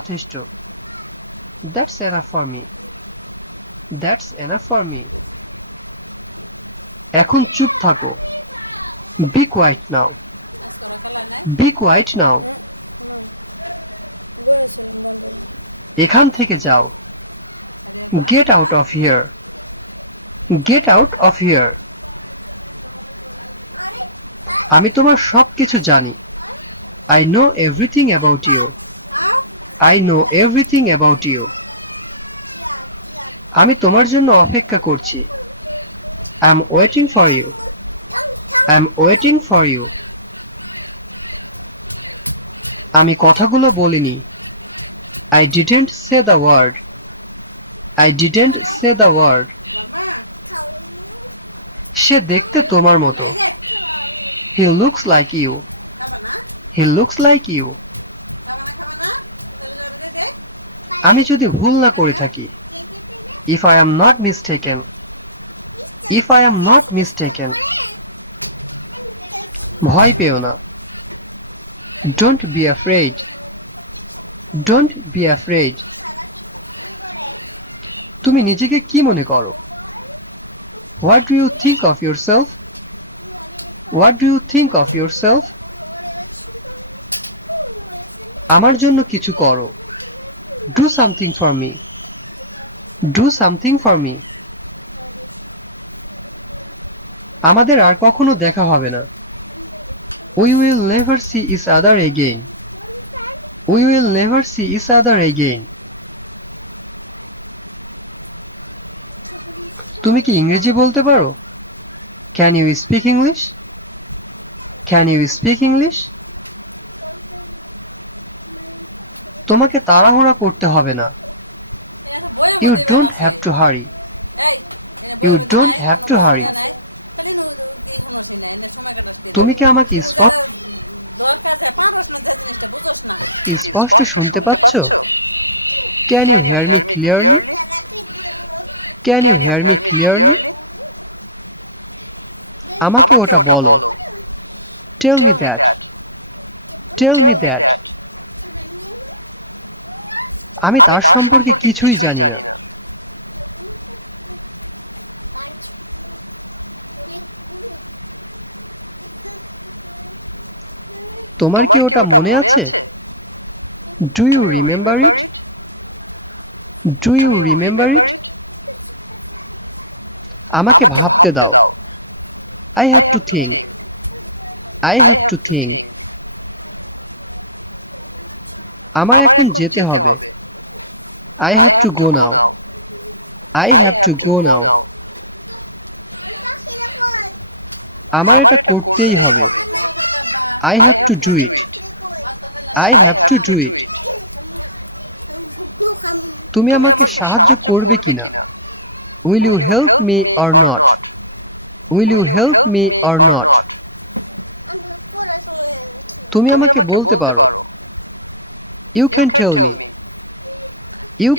যথেষ্ট। That's enough for me. That's enough for me. এখন চুপ থাকো। Be quiet now. Be quiet now. এখান থেকে যাও। Get out of here. Get out of here. আমি তোমার সবকিছু জানি। I know everything about you. I know everything about you. আমি তোমার জন্য অপেক্ষা করছি। I'm waiting for you. I'm waiting for you. আমি কথাগুলো বলিনি। I didn't say the word. I didn't say the word. সে দেখতে তোমার মতো। He looks like you. He looks like you. আমি যদি ভুল না করে থাকি। If I am not mistaken. If I am not mistaken. ভয় পেও না। Don't be afraid. Don't be afraid. তুমি নিজেকে কি মনে করো? What do you think of yourself? What do you think of yourself? আমার জন্য কিছু করো। Do something for me. Do something for me. আমাদের আর কখনো দেখা হবে না। We will never see each other again. We will never see each other again. তুমি কি ইংরেজি বলতে পারো? Can you speak English? Can you speak English? তোমাকে তাড়াহুড়া করতে হবে না। You don't have to hurry. You don't have to hurry. তুমি কি আমাকে স্পষ্ট শুনতে পাচ্ছ? Can you hear me clearly? Can you hear me clearly? আমাকে ওটা বলো। Tell me that. Tell me that. আমি তার সম্পর্কে কিছুই জানি না। তোমার কি ওটা মনে আছে? Do you remember it? Do you remember it? আমাকে ভাবতে দাও। I have to think. I have to think. আমার এখন যেতে হবে। I have to go now. I have to go now. আমার এটা করতেই হবে। I have to do it. I have to do it. তুমি আমাকে সাহায্য করবে কিনা? Will you help me or not? Will you help me or not? তুমি আমাকে বলতে পারো। You can tell me. You